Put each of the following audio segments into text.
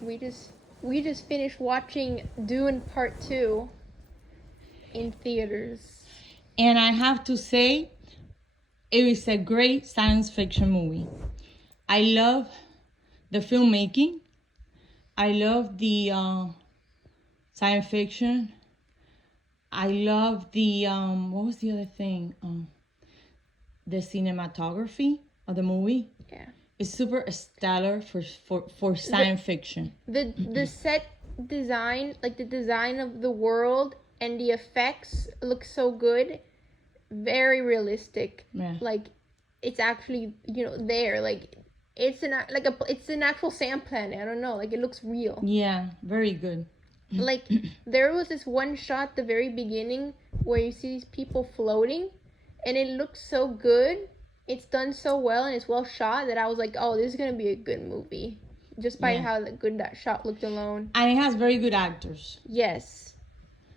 We just finished watching Dune Part 2 in theaters. And I have to say, it is a great science fiction movie. I love the filmmaking. I love the science fiction. I love the what was the other thing? The cinematography of the movie. Yeah. It's super stellar for science fiction. The set design, like the design of the world and the effects look so good. Very realistic. Yeah. Like it's actually, there. Like it's an actual sand planet. I don't know. Like it looks real. Yeah, very good. Like there was this one shot at the very beginning where you see these people floating and it looks so good. It's done so well and it's well shot that I was like, oh, this is gonna be a good movie, just by how good that shot looked alone. And it has very good actors. Yes.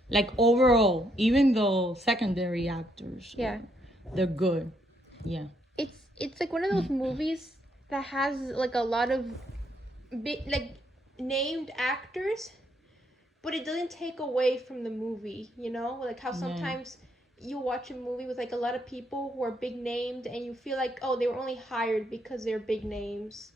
Like overall, even though secondary actors, Yeah, they're good. Yeah. It's like one of those movies that has like a lot of named actors, but it doesn't take away from the movie, like how sometimes you watch a movie with like a lot of people who are big named and you feel like, oh, they were only hired because they're big names.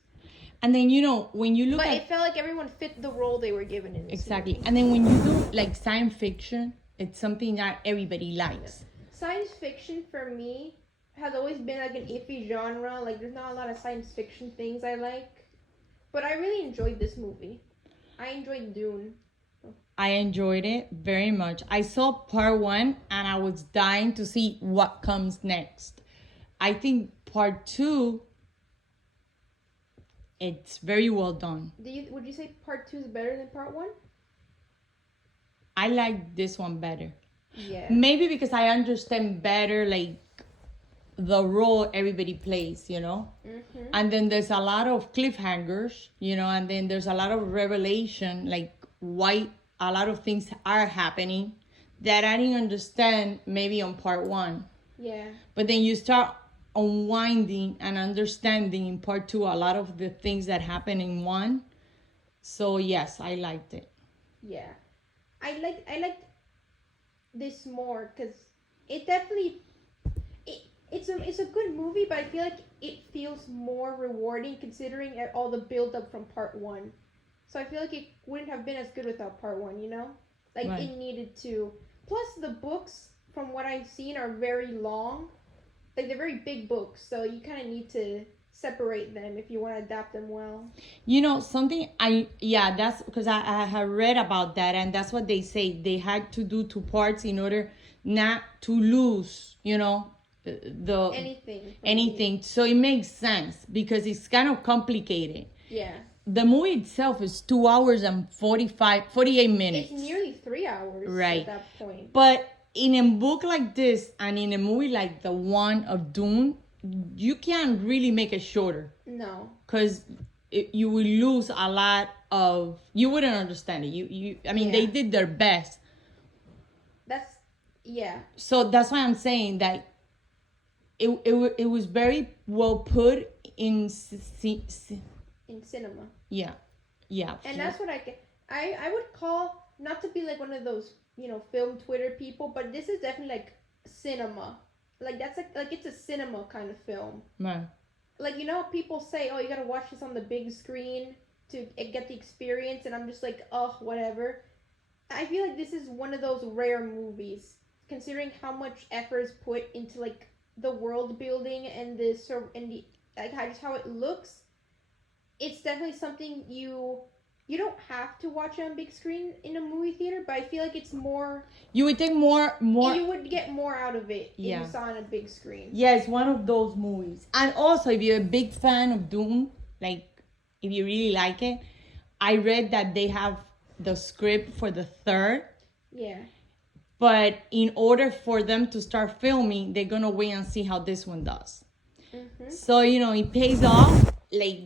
And then when you look but it felt like everyone fit the role they were given in this exactly movie. And then when you do like science fiction, it's something that everybody likes. Science fiction for me has always been like an iffy genre. Like there's not a lot of science fiction things I like, but I really enjoyed this movie. I enjoyed Dune. I enjoyed it very much. I saw part 1 and I was dying to see what comes next. I think part 2, it's very well done. Would you say part 2 is better than part 1? I like this one better. Yeah. Maybe because I understand better like the role everybody plays, Mm-hmm. And then there's a lot of cliffhangers, and then there's a lot of revelation, like why a lot of things are happening that I didn't understand maybe on part 1. Yeah. But then you start unwinding and understanding in part 2 a lot of the things that happen in 1. So yes, I liked it. Yeah. I liked this more because it definitely it's a good movie, but I feel like it feels more rewarding considering all the build up from part 1. So I feel like it wouldn't have been as good without part 1, Like Right. It needed to. Plus the books, from what I've seen, are very long. Like they're very big books, so you kind of need to separate them if you want to adapt them well. Something that's because I have read about that, and that's what they say. They had to do 2 parts in order not to lose, the anything. So it makes sense because it's kind of complicated. Yeah. The movie itself is 2 hours and 48 minutes. It's nearly 3 hours right at that point. But in a book like this and in a movie like the one of Dune, you can't really make it shorter. No. Because you will lose a lot of, you wouldn't understand it. They did their best. So that's why I'm saying that it was very well put in cinema. Yeah. And that's what I would call, not to be like one of those, film Twitter people, but this is definitely like cinema. Like that's like it's a cinema kind of film. Right. Like, people say, oh, you gotta watch this on the big screen to get the experience, and I'm just like, oh, whatever. I feel like this is one of those rare movies, considering how much effort is put into like the world building and how it looks. It's definitely something you don't have to watch it on big screen in a movie theater, but I feel like it's more. You would take more. You would get more out of it if you saw it on a big screen. Yeah, it's one of those movies. And also, if you're a big fan of Dune, like if you really like it, I read that they have the script for the 3rd. Yeah. But in order for them to start filming, they're gonna wait and see how this one does. Mm-hmm. So it pays off, like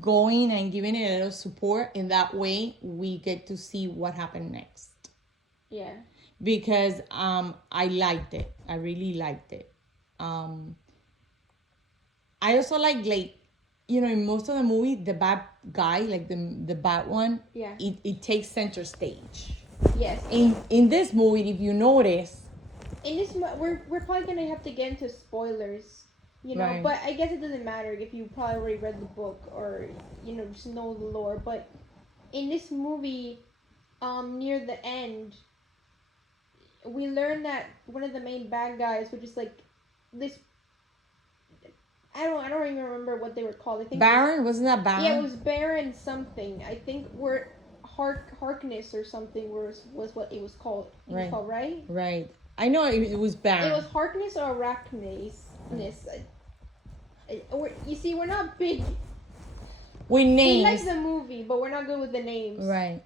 going and giving it a little support. In that way, we get to see what happened next. Yeah. Because I liked it. I really liked it. I also like you know, in most of the movie, the bad guy, like the bad one, Yeah. it takes center stage. Yes. In this movie, if you notice, In this, we're probably gonna have to get into spoilers, you know. Right. But I guess it doesn't matter if you probably already read the book or you know just know the lore. But in this movie, near the end, we learn that one of the main bad guys, which is like this. I don't even remember what they were called. I think Baron, wasn't that Baron? Yeah, it was Baron something. I think we're Harkness or something was what it was called. It was Right. called, right? Right. I know it was Baron. It was Harkness or Arachnus. You see, we're not big. With names. We like the movie, but we're not good with the names. Right.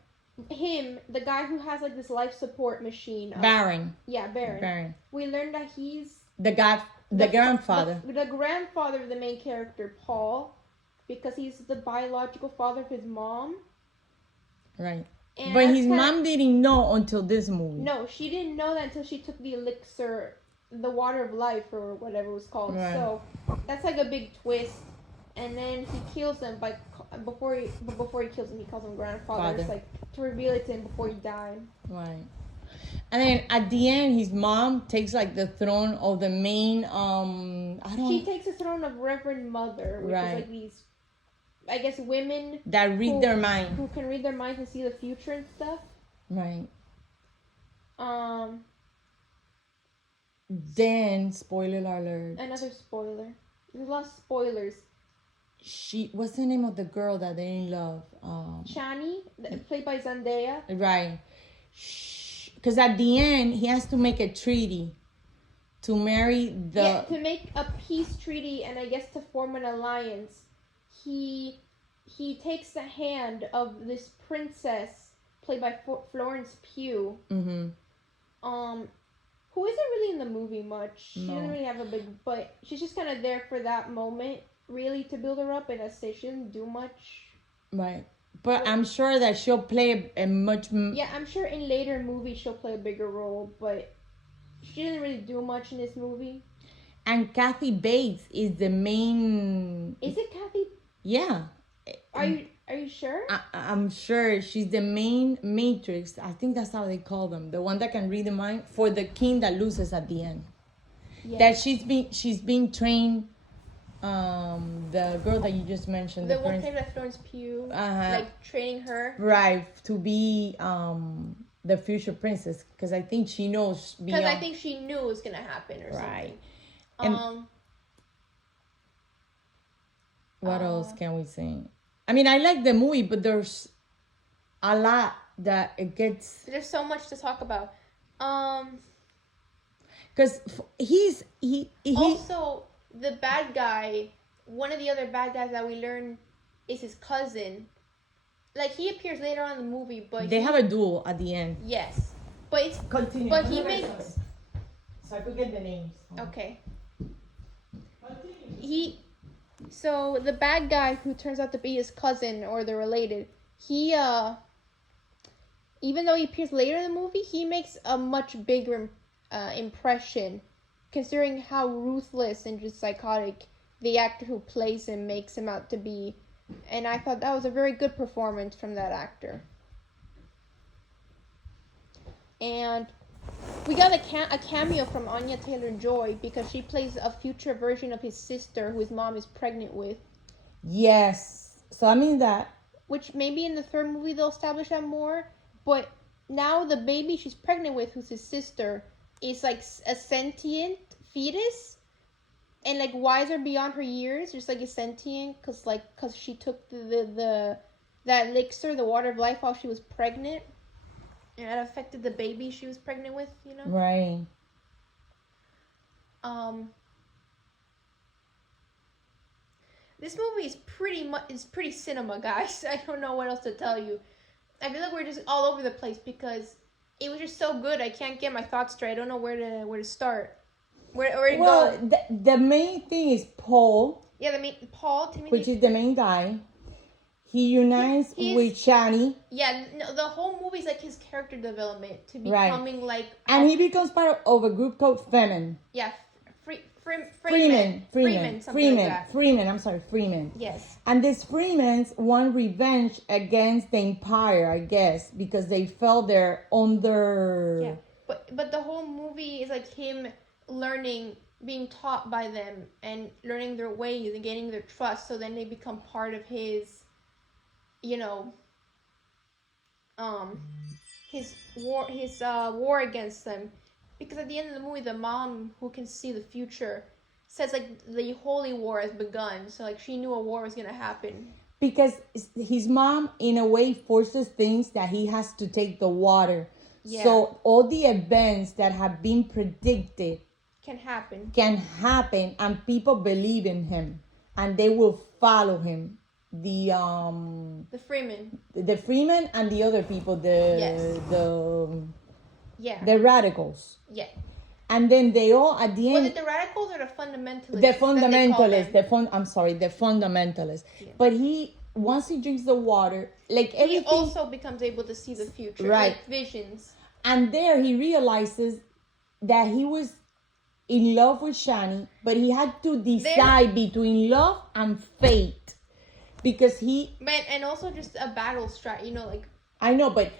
Him, the guy who has like this life support machine. Baron. Yeah, Baron. Baron. We learned that he's The grandfather. The grandfather of the main character, Paul, because he's the biological father of his mom. Right. And But his mom didn't know until this movie. No, she didn't know that until she took the elixir, the water of life, or whatever it was called. Right. So that's like a big twist. And then he kills him before he kills him, he calls him grandfather. It's like to reveal it to him before he died. Right. And then at the end, his mom takes like the throne of the main. She takes the throne of Reverend Mother, which is like these, I guess, women that read their mind, who can read their minds and see the future and stuff. Right. Then spoiler alert. Another spoiler. There's a lot of spoilers. What's the name of the girl that they in love? Chani, played by Zendaya. Right. Because at the end, he has to make a treaty to marry to make a peace treaty and I guess to form an alliance. He takes the hand of this princess played by Florence Pugh. Mm-hmm. Who isn't really in the movie much. She No. doesn't really have a big, but she's just kind of there for that moment, really, to build her up. And as she didn't do much. Right. But I'm sure that she'll play a much. Yeah, I'm sure in later movies she'll play a bigger role, but she didn't really do much in this movie. And Kathy Bates is the main. Is it Kathy? Yeah. Are you sure? I'm sure she's the main matrix. I think that's how they call them. The one that can read the mind for the king that loses at the end. Yeah. That she's being trained. The girl that you just mentioned, the one played by Florence Pugh, like training her, right, to be the future princess, because I think she knows. Because I think she knew it was gonna happen or right. something. And what else can we say? I mean, I like the movie, but there's a lot that it gets. There's so much to talk about. Because he also. The bad guy, one of the other bad guys that we learn is his cousin. Like, he appears later on in the movie, but they have a duel at the end. Yes. But it's... Continue. But he makes... So I could get the names. Okay. So, the bad guy who turns out to be his cousin, or they're related, he, even though he appears later in the movie, he makes a much bigger impression, considering how ruthless and just psychotic the actor who plays him makes him out to be. And I thought that was a very good performance from that actor. And we got a cameo from Anya Taylor-Joy because she plays a future version of his sister who his mom is pregnant with. Yes. So I mean that. Which maybe in the third movie they'll establish that more. But now the baby she's pregnant with, who's his sister, is like a sentient fetus and like wiser beyond her years, just like a sentient because she took that elixir, the water of life, while she was pregnant, and it affected the baby she was pregnant with, you know. Right. This movie is pretty cinema, guys. I don't know what else to tell you. I feel like we're just all over the place because it was just so good. I can't get my thoughts straight. I don't know where to start. Where to go. The main thing is Paul. Yeah, Paul, Timothy, which is the main guy. He unites with Shani. Yeah, no, the whole movie's like his character development to becoming like. And he becomes part of a group called Femen. Yeah, something like that. Freeman. I'm sorry, Freeman. Yes. And these Freemans want revenge against the Empire, I guess, because they felt they're under. Yeah, but the whole movie is like him learning, being taught by them, and learning their ways and gaining their trust. So then they become part of his, you know, his war against them. Because at the end of the movie, the mom who can see the future says like the holy war has begun. So like she knew a war was gonna happen. Because his mom, in a way, forces things that he has to take the water. Yeah. So all the events that have been predicted can happen, and people believe in him, and they will follow him. The Freeman and the other people, the radicals. Yeah. And then they all at the end. Was it the radicals or the fundamentalists? The fundamentalists. The fundamentalists. Yeah. But once he drinks the water, like everything. He also becomes able to see the future, right? Like visions. And there he realizes that he was in love with Shani, but he had to decide between love and fate, because and also just a battle strat, like. I know, but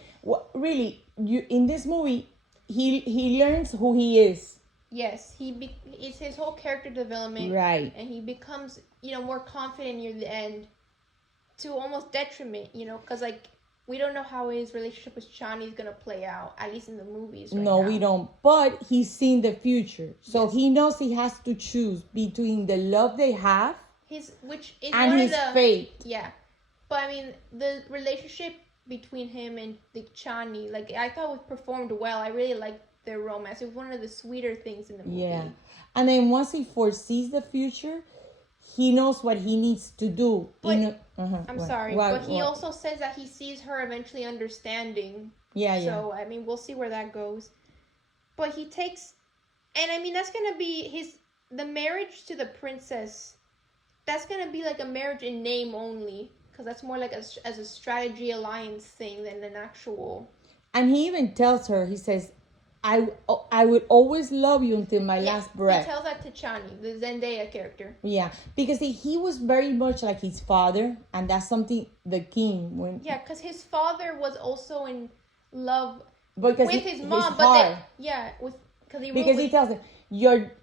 really, in this movie, he learns who he is. Yes, it's his whole character development, right? And he becomes, more confident near the end, to almost detriment, because like we don't know how his relationship with Shani is gonna play out, at least in the movies. No, we don't. But he's seen the future, so yes. He knows he has to choose between the love they have, which is and his fate. Yeah, but I mean the relationship between him and the Chani, like I thought was performed well. I really liked their romance. It was one of the sweeter things in the movie. Yeah, and then once he foresees the future, he knows what he needs to do. But but he also says that he sees her eventually understanding. Yeah. So I mean, we'll see where that goes. But he takes, and I mean that's gonna be the marriage to the princess. That's gonna be like a marriage in name only. Because that's more like as a strategy alliance thing than an actual. And he even tells her, he says, I would always love you until my last breath. He tells that to Chani, the Zendaya character. Yeah, because he was very much like his father, and that's something the king. Yeah, because his father was also in love with his mom, because he tells him,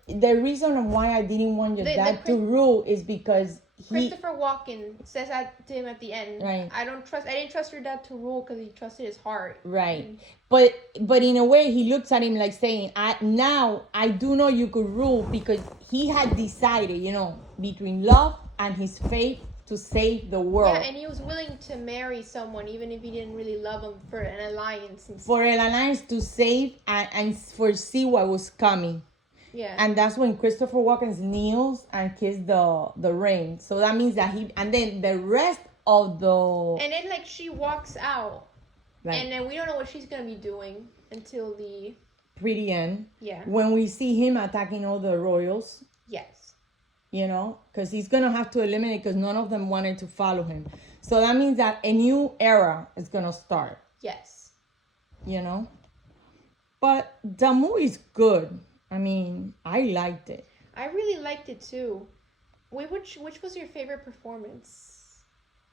the reason why I didn't want your dad to rule is because Christopher Walken says that to him at the end. Right. I didn't trust your dad to rule because he trusted his heart. Right. But in a way, he looks at him like saying, now I do know you could rule, because he had decided, between love and his faith to save the world. Yeah, and he was willing to marry someone even if he didn't really love him, for an alliance. For an alliance to save and foresee what was coming. Yeah. And that's when Christopher Walken kneels and kisses the ring. So that means that and then the rest of the. And then like she walks out, and then we don't know what she's gonna be doing until the pretty end. Yeah. When we see him attacking all the royals. Yes. Because he's gonna have to eliminate, because none of them wanted to follow him. So that means that a new era is gonna start. Yes. But the movie's good. I mean, I liked it. I really liked it too. Wait, which was your favorite performance?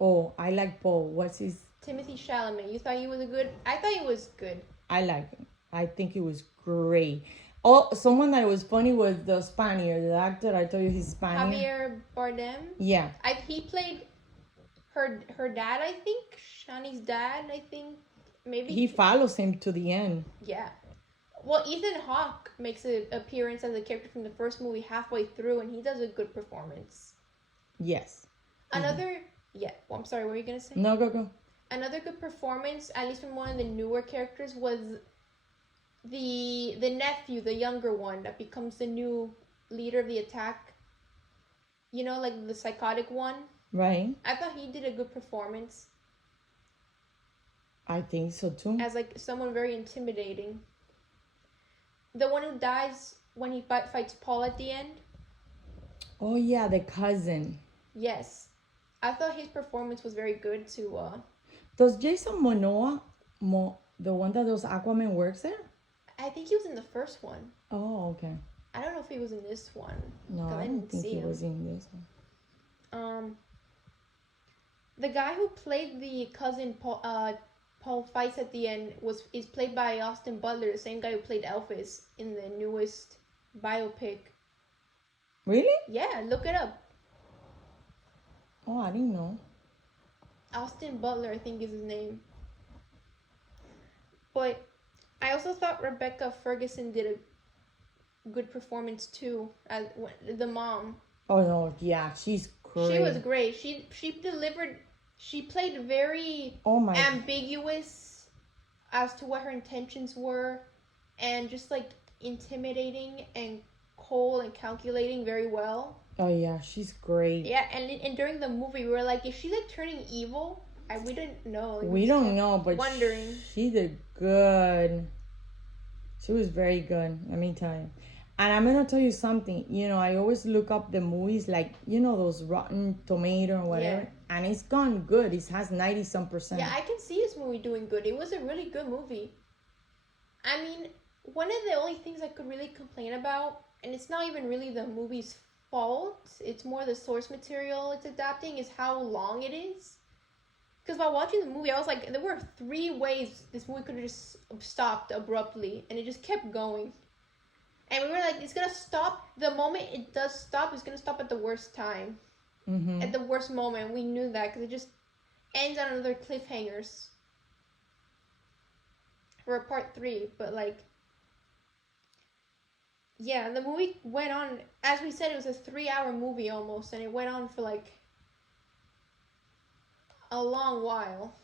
Oh, I like Paul. What's his? Timothy Chalamet. You thought he was good? I thought he was good. I like him. I think he was great. Oh, someone that was funny was the Spaniard, the actor. I told you he's Spaniard. Javier Bardem. Yeah. He played her dad. I think Shani's dad. I think maybe he follows him to the end. Yeah. Well, Ethan Hawke makes an appearance as a character from the first movie halfway through, and he does a good performance. Yes. Another, I'm sorry, what were you going to say? No, go. Another good performance, at least from one of the newer characters, was the nephew, the younger one, that becomes the new leader of the attack. Like the psychotic one. Right. I thought he did a good performance. I think so, too. As, like, someone very intimidating. The one who dies when he fights Paul at the end. Oh, yeah, the cousin. Yes. I thought his performance was very good, too. Does Jason Momoa, the one that does Aquaman, works there? I think he was in the first one. Oh, okay. I don't know if he was in this one. No, 'Cause I don't didn't think see he him. was in this one. The guy who played the cousin Paul Feist at the end is played by Austin Butler, the same guy who played Elvis in the newest biopic. Really? Yeah, look it up. Oh, I didn't know. Austin Butler, I think is his name. But I also thought Rebecca Ferguson did a good performance too as the mom. Oh no, yeah, she's great. She was great. She delivered. She played very ambiguous as to what her intentions were, and just like intimidating and cold and calculating very well. Oh yeah, she's great. Yeah, and during the movie we were like, is she like turning evil? We didn't know. We don't know, but wondering. She did good. She was very good. Let me tell you. And I'm gonna tell you something. You know, I always look up the movies like those Rotten Tomato or whatever, and it's gone good. It has 90-some%. Yeah, I can see this movie doing good. It was a really good movie. I mean, one of the only things I could really complain about, and it's not even really the movie's fault, it's more the source material it's adapting, is how long it is. Because while watching the movie, I was like, there were 3 ways this movie could have just stopped abruptly, and it just kept going. And we were like, it's gonna stop the moment it does stop. It's gonna stop at the worst time, at the worst moment. We knew that because it just ends on another cliffhangers for a part 3. But like, yeah, the movie went on. As we said, it was a 3-hour movie almost, and it went on for like a long while.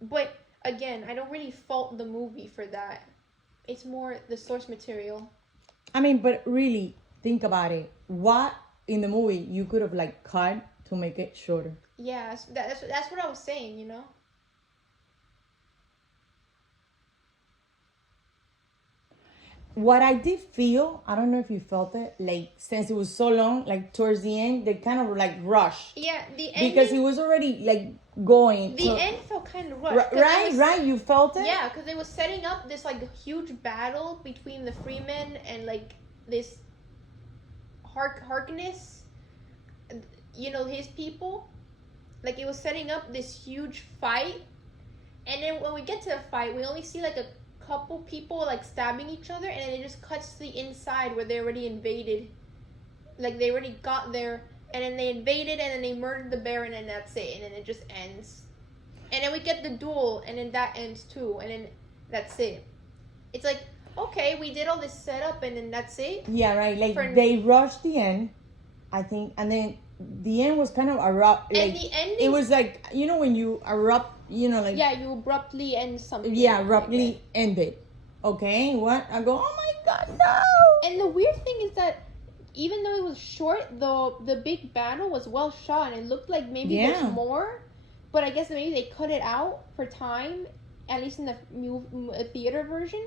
But again, I don't really fault the movie for that. It's more the source material. I mean, but really, think about it. What in the movie you could have like cut to make it shorter? Yeah, that's what I was saying, you know? What I did feel, I don't know if you felt it, like since it was so long, like towards the end, they kind of like rushed. Yeah, the ending, because it was already like going. The end felt kind of rushed. Right, you felt it? Yeah, because it was setting up this like huge battle between the Freemen and like this Harkness, his people. Like it was setting up this huge fight, and then when we get to the fight, we only see like a couple people like stabbing each other, and then it just cuts to the inside where they already invaded. Like they already got there, and then they invaded, and then they murdered the Baron, and that's it. And then it just ends. And then we get the duel, and then that ends too, and then that's it. It's like, okay, we did all this setup, and then that's it. Yeah, right. Like they rushed the end, I think, and then the end was kind of abrupt. Like, and the ending, it was like when you erupt, like you abruptly end something. Yeah, abruptly end it. Okay, what? I go, oh my god, no! And the weird thing is that even though it was short, the big battle was well shot, and it looked like maybe there's more, but I guess maybe they cut it out for time, at least in the theater version.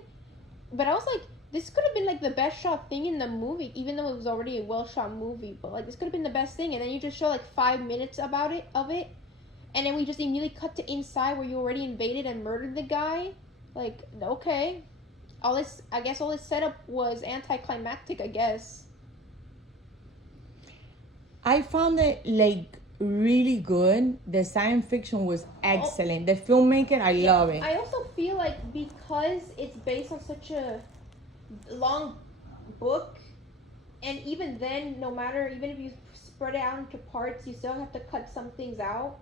But I was like, this could have been like the best shot thing in the movie, even though it was already a well shot movie. But like, this could have been the best thing, and then you just show like 5 minutes of it, and then we just immediately cut to inside where you already invaded and murdered the guy. Like, okay, all this setup was anticlimactic, I guess. I found it like really good. The science fiction was excellent. The filmmaker, I love it. I also feel like because it's based on such a long book, and even then, even if you spread it out into parts, you still have to cut some things out.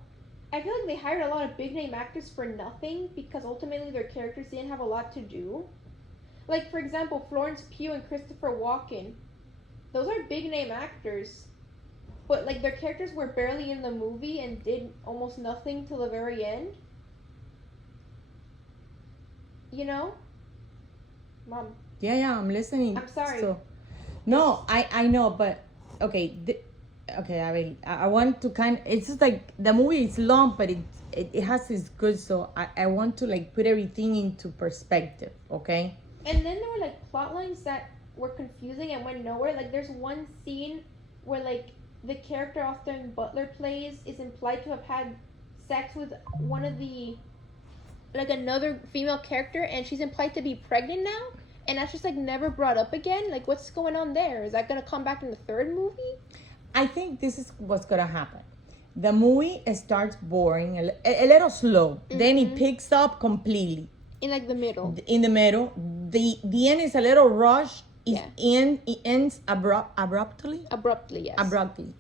I feel like they hired a lot of big name actors for nothing, because ultimately their characters didn't have a lot to do. Like, for example, Florence Pugh and Christopher Walken. Those are big name actors. But like, their characters were barely in the movie and did almost nothing till the very end. Mom. Yeah, I'm listening. I'm sorry. So, no, I know, but okay, okay. I want to it's just like the movie is long, but it has its good. So I want to like put everything into perspective. Okay. And then there were like plot lines that were confusing and went nowhere. Like there's one scene where like the character Austin Butler plays is implied to have had sex with one of the, like, another female character, and she's implied to be pregnant now. and that's just like never brought up again. Like, what's going on there? Is that gonna come back in the third movie? I think this is what's gonna happen. The movie starts boring, a little slow. Then it picks up completely. In like the middle. In the middle, the end is a little rushed. Yeah. It ends abruptly. Abruptly, yes. Abruptly.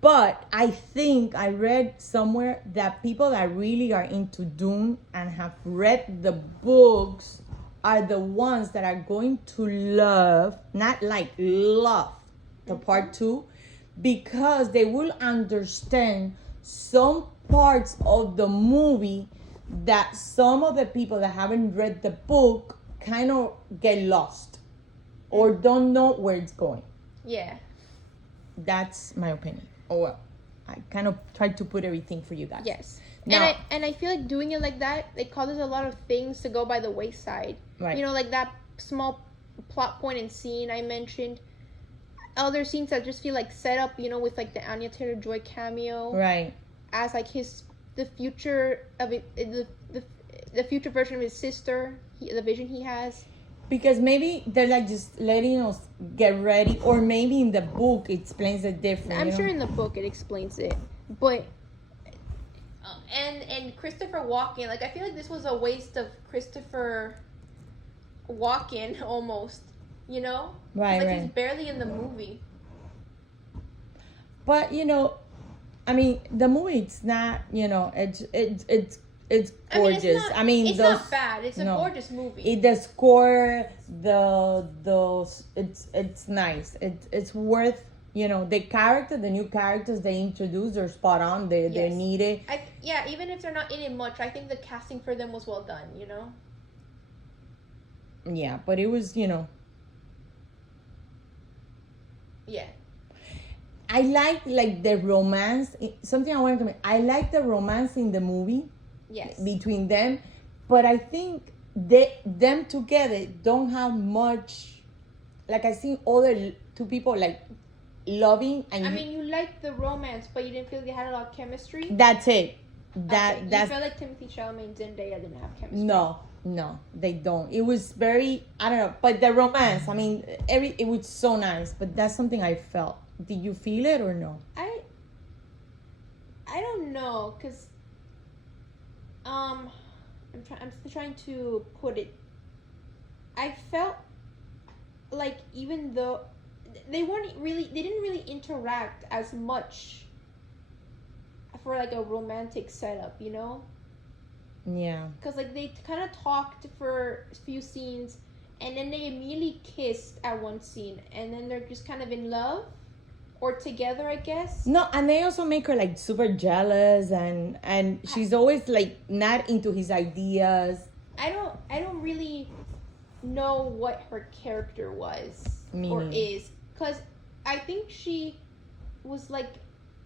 But I think I read somewhere that people that really are into Dune and have read the books are the ones that are going to love, not like love, the part 2, because they will understand some parts of the movie that some of the people that haven't read the book kind of get lost or don't know where it's going. Yeah. That's my opinion. Oh, well, I kind of tried to put everything for you guys. Yes. Now, And I feel like doing it like that, it causes a lot of things to go by the wayside. Right. You know, like that small plot point and scene I mentioned. Other scenes that just feel like set up, you know, with like the Anya Taylor-Joy cameo. Right. As like the future of it, the future version of his sister, the vision he has. Because maybe they're like just letting us get ready, or maybe in the book it explains it different. I'm sure in the book it explains it, but and Christopher Walken, like I feel like this was a waste of Christopher Walken almost, you know? Right, like right. He's barely in the movie. But you know, I mean, the movie it's not, you know, it's gorgeous. I mean, it's those, not bad. It's a gorgeous movie. The score, it's nice. It's worth, you know, the new characters they introduced are spot on. They're needed. Even if they're not in it much, I think the casting for them was well done, you know? Yeah, but it was, you know. Yeah. I like the romance. Something I wanted to make. I like the romance in the movie. Yes. Between them, but I think them together don't have much. Like I see other two people like loving, and I mean, you liked the romance, but you didn't feel they had a lot of chemistry. That's it. You felt like Timothy Chalamet and Zendaya didn't have chemistry. No, they don't. It was very, I don't know, but the romance. I mean, it was so nice. But that's something I felt. Did you feel it or no? I don't know, cause I'm still trying to put it. I felt like even though they didn't really interact as much for like a romantic setup, you know? Yeah. Because like they kind of talked for a few scenes, and then they immediately kissed at one scene, and then they're just kind of in love. Or together, I guess. No, and they also make her like super jealous, and she's always like not into his ideas. I don't really know what her character was or is, because I think she was like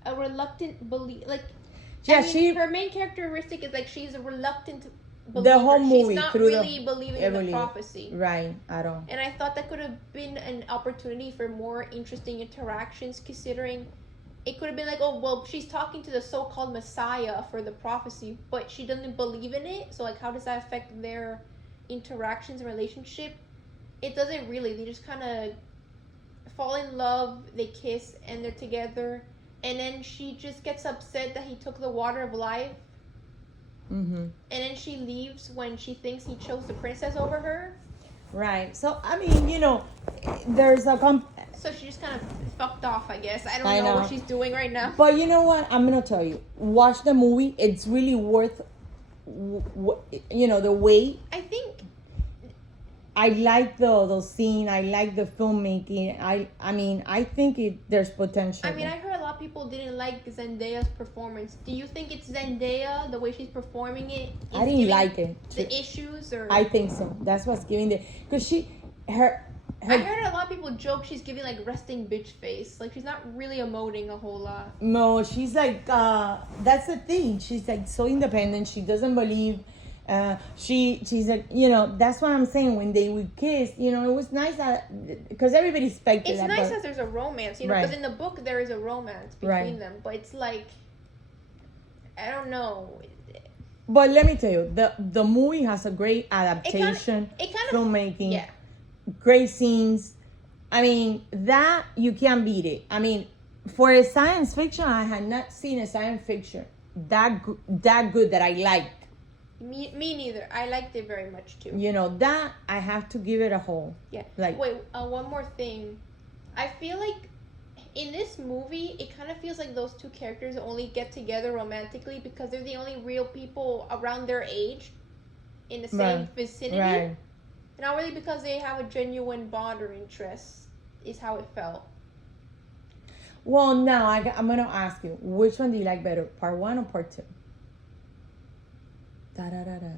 a reluctant her main characteristic is like she's a reluctant believer. The whole movie, she's not really believing in the prophecy. Right, at all. And I thought that could have been an opportunity for more interesting interactions, considering it could have been like, oh, well, she's talking to the so-called Messiah for the prophecy, but she doesn't believe in it. So, like, how does that affect their interactions and relationship? It doesn't really. They just kind of fall in love, they kiss, and they're together. And then she just gets upset that he took the water of life. Mm-hmm. And then she leaves when she thinks he chose the princess over her. Right. So, I mean, you know, there's a... So she just kind of fucked off, I guess. I don't know what she's doing right now. But you know what? I'm going to tell you. Watch the movie. It's really worth, you know, the wait. I think... I like the scene. I like the filmmaking. I mean, I think there's potential. I mean, I heard a lot of people didn't like Zendaya's performance. Do you think it's Zendaya, the way she's performing it? I didn't like it. The issues, or I think so. That's what's giving because I heard a lot of people joke she's giving like resting bitch face. Like she's not really emoting a whole lot. No, she's like that's the thing. She's like so independent. She doesn't believe. She's like, you know, that's what I'm saying. When they would kiss, you know, it was nice because everybody expected that. It's nice that there's a romance, you know, because in the book there is a romance between them, but it's like, I don't know. But let me tell you, the movie has a great adaptation, filmmaking. Yeah. great scenes. I mean, that you can't beat it. I mean, for a science fiction, I had not seen a science fiction that good that I liked. Me neither. I liked it very much too. You know, that I have to give it a whole. Yeah. Like, wait, one more thing. I feel like in this movie, it kind of feels like those two characters only get together romantically because they're the only real people around their age in the same vicinity. Right. Not really because they have a genuine bond or interest, is how it felt. Well, now I'm going to ask you, which one do you like better, part 1 or part 2? Da-da-da-da.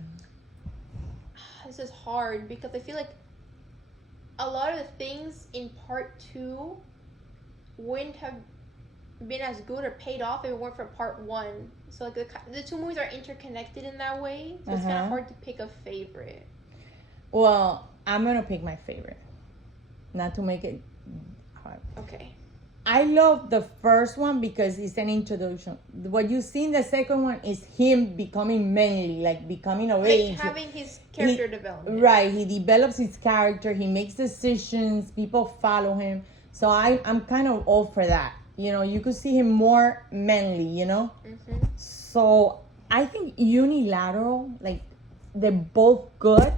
This is hard because I feel like a lot of the things in part 2 wouldn't have been as good or paid off if it weren't for part 1. So like the two movies are interconnected in that way, so it's kind of hard to pick a favorite. Well, I'm going to pick my favorite. Not to make it hard. Okay. I love the first one because it's an introduction. What you see in the second one is him becoming manly, like becoming of age. Like having his character development. Right. He develops his character. He makes decisions. People follow him. So I'm kind of all for that. You know, you could see him more manly, you know? Mm-hmm. So I think unilateral, like they're both good.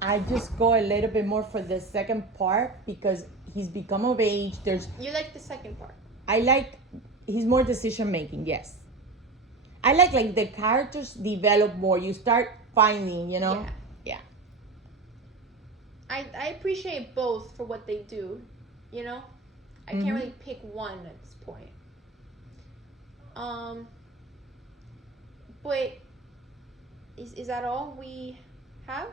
I just go a little bit more for the second part because he's become of age. You like the second part? I like he's more decision making. Yes, I like the characters develop more. You start finding, you know. Yeah. I appreciate both for what they do. You know, I can't really pick one at this point. But is that all we have?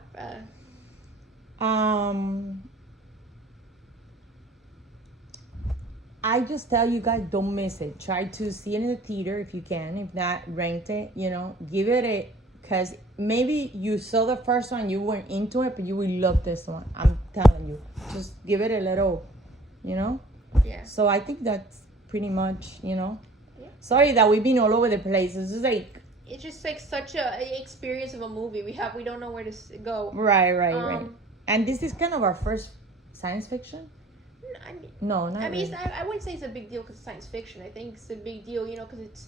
I just tell you guys, don't miss it. Try to see it in the theater if you can. If not, rent it. You know, give it a, because maybe you saw the first one, you weren't into it, but you will love this one. I'm telling you, just give it a little, you know. Yeah. So I think that's pretty much, you know. Yeah. Sorry that we've been all over the place. It's just like. It's just like such a experience of a movie. We don't know where to go. Right. And this is kind of our first science fiction. No, not really. I wouldn't say it's a big deal because it's science fiction. I think it's a big deal, you know, because it's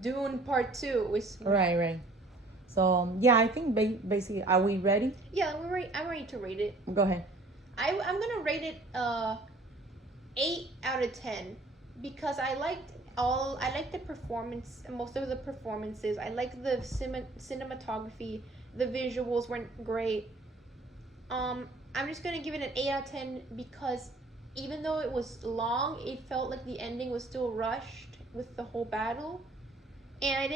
Dune Part 2. Right. So, yeah, I think basically, are we ready? Yeah, I'm ready to rate it. Go ahead. I'm going to rate it 8 out of 10 because I liked the performance, most of the performances. I liked the cinematography. The visuals weren't great. I'm just going to give it an 8 out of 10 because even though it was long, it felt like the ending was still rushed with the whole battle. And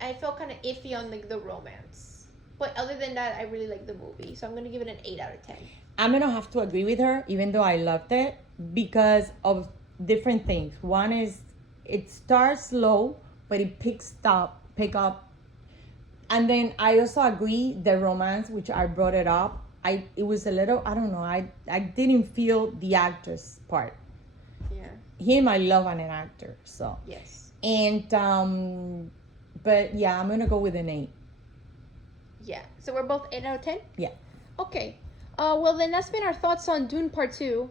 I felt kind of iffy on the romance. But other than that, I really liked the movie. So I'm going to give it an 8 out of 10. I'm going to have to agree with her, even though I loved it, because of different things. One is it starts slow, but it pick up. And then I also agree the romance, which I brought it up. It was a little, I don't know, I didn't feel the actor's part. Yeah. Him, I love an actor, so. Yes. And, but yeah, I'm going to go with an 8. Yeah. So we're both 8 out of 10? Yeah. Okay. Well, then that's been our thoughts on Dune Part 2.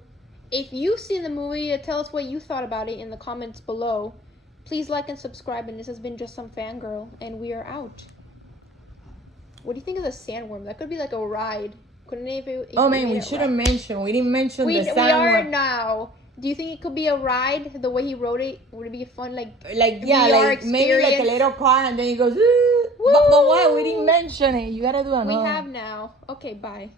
If you've seen the movie, tell us what you thought about it in the comments below. Please like and subscribe, and this has been Just Some Fangirl, and we are out. What do you think of the sandworm? That could be like a ride. Couldn't it? We should have mentioned. We didn't mention the sandworm. We are now. Do you think it could be a ride? The way he wrote it, would it be fun? Like yeah, VR like maybe like a little car, and then he goes. But what? We didn't mention it. You gotta do another. We have now. Okay, bye.